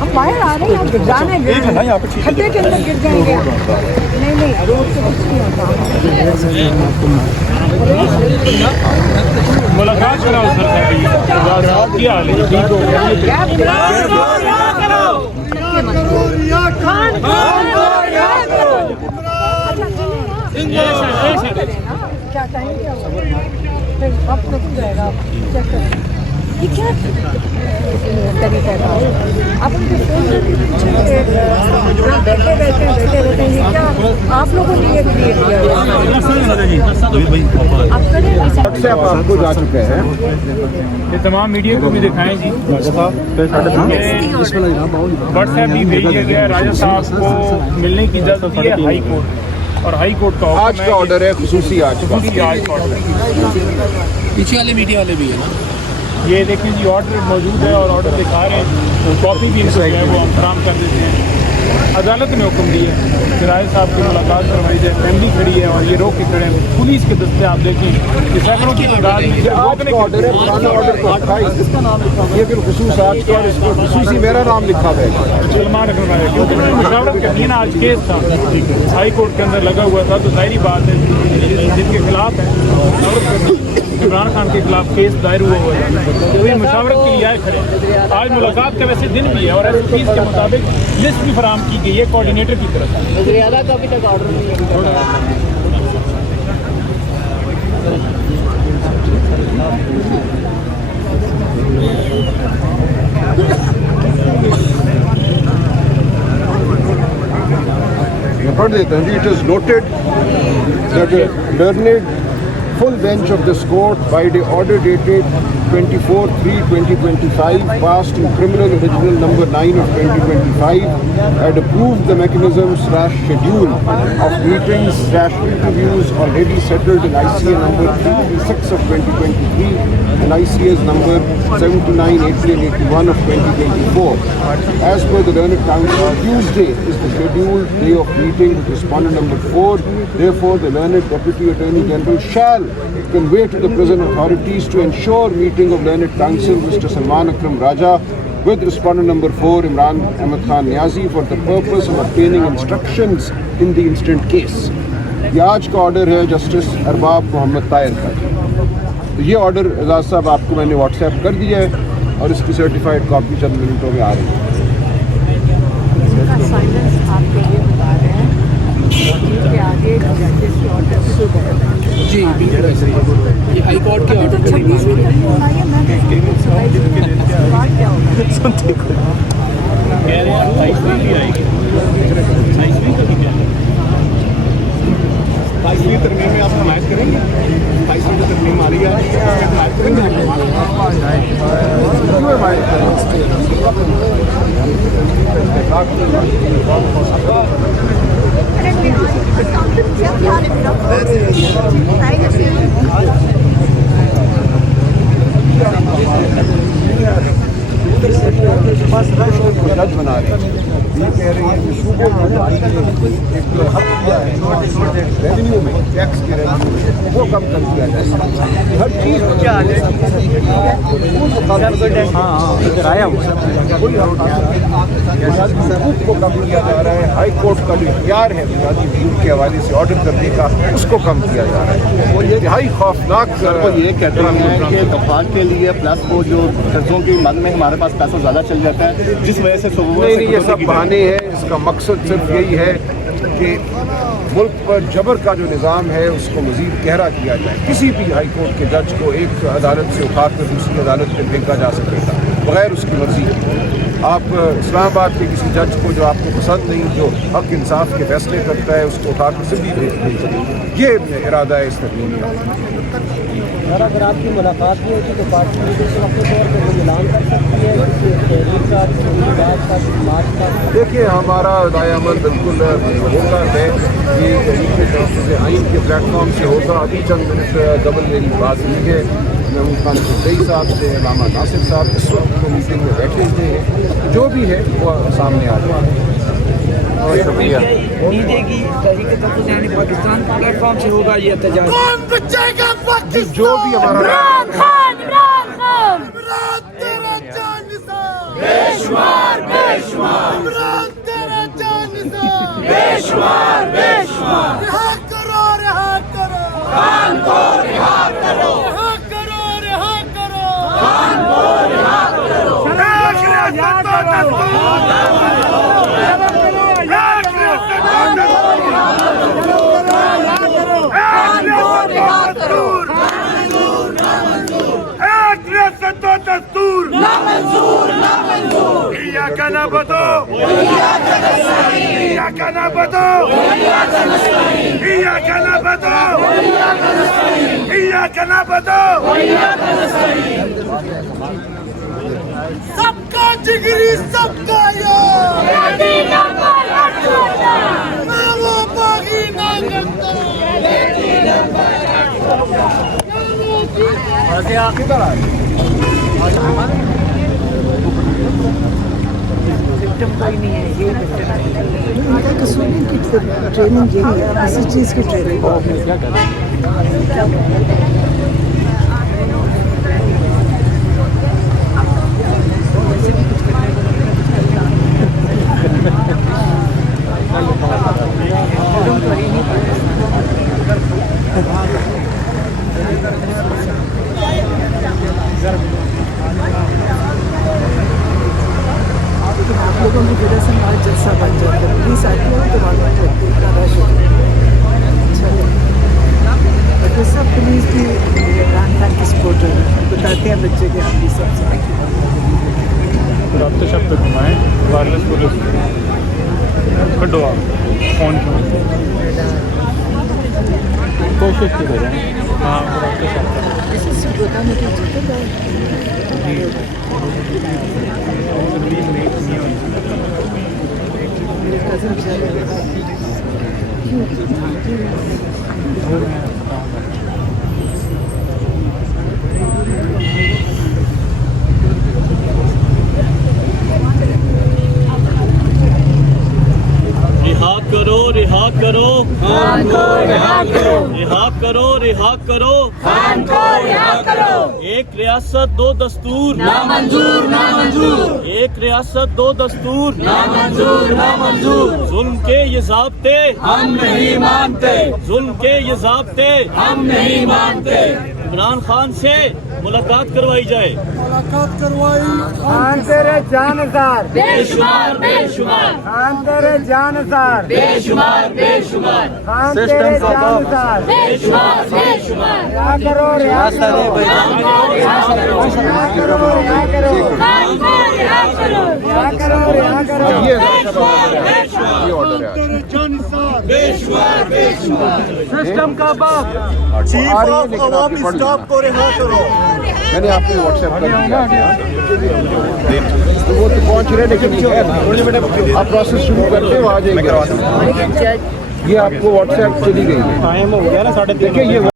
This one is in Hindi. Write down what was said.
हम बाहर आ रहे हैं, हम जाने खड्डे के अंदर गिर जाएंगे। नहीं नहीं, रोड से कुछ नहीं होता। मुलाकात कराओ सर, क्या हाल है? ठीक हो गया? क्या टाइम क्या होगा? फिर वक्त लग जाएगा, चेक करें ये क्या तरीका है। आप उनके फोन से पूछेंगे, बैठे रहते हैं ये क्या आप लोगों ने ये क्रिएट किया? आप करें व्हाट्सएप आपको जा चुके हैं, ये तमाम मीडिया को भी दिखाएं जी। व्हाट्सएप भी भेजा गया राजा साहब को मिलने की इजाज़त दी है हाई कोर्ट, और हाई कोर्ट का आज का ऑर्डर है, खुसूसी आज का। पीछे वाले मीडिया वाले भी है ना, ये देखें जी ऑर्डर मौजूद है और ऑर्डर दिखा रहे हैं, कॉपी भी इनको है वो हम फराम कर देते हैं। अदालत ने हुक्म दिया कि राय साहब की मुलाकात करवाई जाए, फैमिली खड़ी है और ये रोक के खड़े हैं, पुलिस के दस्ते आप देखें कि सैकड़ों की तादाद में रोकने ऑर्डर है, पुराना ऑर्डर तो 28, ये फिर खुसूस आज का, और इसमें खुसूसी मेरा नाम लिखा है सलमान रखना है, क्योंकि मुशावरत का दिन आज केस था हाई कोर्ट के अंदर लगा हुआ था, तो जाहिर बात है जिनके खिलाफ है इमरान खान के खिलाफ केस दायर हुआ है, तो ये मुशावरत के लिए आए खड़े। आज मुलाकात का वैसे दिन भी है और एसपीज के मुताबिक लिस्ट भी फराहम की गई है कोऑर्डिनेटर की तरफ। ज़्यादा का अभी तक ऑर्डर नहीं है। पढ़ देते हैं। It is noted that the learned full bench of this court by the order dated 24/3/2025 passed in criminal original number 9 of 2025 had approved the mechanism/schedule of meetings/interviews already settled in ICA number 336 of 2023 and ICS number 79, 80 and 81 of 2024. As per the learned counsel, Tuesday is the scheduled day of meeting with respondent number 4. Therefore, the learned Deputy Attorney General shall convey to the prison authorities to ensure meeting of learned counsel Mr. Salman Akram Raja with respondent number 4 Imran Ahmed Khan Niazi for the purpose of obtaining instructions in the instant case. ये आज का ऑर्डर है जस्टिस अरबाब मोहम्मद तायर का। तो ये ऑर्डर एजाज साहब आपको मैंने व्हाट्सएप कर दिया है और इसकी सर्टिफाइड कॉपी चंद मिनटों में आ रही है। जी बिल्कुल, ये हाई कोर्ट के ऑर्डर तो 26वीं तारीख को आई है, मैं कह रहे हैं 28वीं भी आएगी, 28वीं का भी क्या है? 22वीं तरमीम में आप हमायत करेंगे? 22वीं तरमीम आ रही है, जज बना रहे हैं, ये कह रही है कि सूबे में एक हक किया है रेवेन्यू में, टैक्स के रेवेन्यू में, वो कम कर दिया जाए। हर चीज़ क्या है को कम किया जा रहा है। हाई कोर्ट का जो इख्तियार है बुनियादी हकूक़ के हवाले से ऑर्डर करने का, उसको कम किया जा रहा है। वो ये हाई खौफनाक ये कहते हैं कि दफात के लिए प्लस वो जो कर्जों की मद में हमारे पास पैसा ज़्यादा चल जाता है, जिस वजह से नहीं, ये सब बहाने हैं। इसका मकसद सिर्फ यही है कि मुल्क पर जबर का जो निज़ाम है उसको मज़ीद गहरा किया जाए। किसी भी हाई कोर्ट के जज को एक अदालत से उठा कर दूसरी अदालत में फेंका जा सकेगा बग़ैर उसकी मर्ज़ी के। आप इस्लामाबाद के किसी जज को जो आपको पसंद नहीं, जो हक इंसाफ के फैसले करता है, उसको उठा कर सिद्धी भेज दें। ये इरादा है इस तरमीम का। अगर आपकी मुलाकात नहीं होती तो पार्टी इस वक्त तौर पर वो ऐलान कर सकती है देखिए, हमारा दायामल बिल्कुल होता है कि आइन के प्लेटफॉर्म से होगा। अभी चंद मिनट कबल मेरी बात हुई है महमूद खान कुर्रई साहब से, अलामा नासिर साहब इस वक्त को मीटिंग में बैठे हुए हैं। जो भी है वो सामने आ जाए। शुक्रिया। पाकिस्तान प्लेटफॉर्म से होगा ये एहतजाज। जो भी हमारा इमरान तेरा जानसार बेशुमार रिहा करो खान को रिहा करो खान को रिहा करो दस्तूर ना मंजूर इय्याका नअबुदु व इय्याका नस्तईन इय्याका नअबुदु व इय्याका नस्तईन इय्याका नअबुदु व इय्याका नस्तईन इय्याका नअबुदु व इय्याका नस्तईन सबका जिगरी सबका यार मदीना का लड़का ना वो बागी ना गंदा मदीना का लड़का सिस्टम कोई नहीं है ये इनका कसूर नहीं कि ट्रेनिंग यही है इसी चीज़ की ट्रेनिंग आप लोगों की वजह से हमारा जलसा बन जाता है पुलिस आती है तो मालूम होती है इतना रश होता है अच्छा लगता है सब पुलिस भी इमरान खान की सपोर्टर है बताते हैं बच्चे के हम भी सब रब्ते शब्द घुमाएं वायरलेस पुलिस कटो आप फोन क्यों कोशिश की करें हाँ रब्ते शब्द बताने की जरूरत है मेरे कज़न रिहा करो खान को रिहा करो रिहा करो खान को रिहा करो एक रियासत दो दस्तूर ना मंजूर एक रियासत दो दस्तूर ना मंजूर जुल्म के ये ज़ाब्ते हम नहीं मानते इमरान खान से मुलाकात करवाई जाए खान तेरे जानसार बेशुमार खान तेरे जानसार बेशुमार खान तेरे जानसार रिहा करो ये ऑर्डर है सिस्टम का बाप चीफ ऑफ अवामी स्टाफ को रिहा करो मैंने आपको व्हाट्सएप कर दिया तो वो तो पहुंच रहे लेकिन आप प्रोसेस शुरू करते हो आ जाएगा ये आपको व्हाट्सएप चली गई है टाइम हो गया ना 3:30 देखिए ये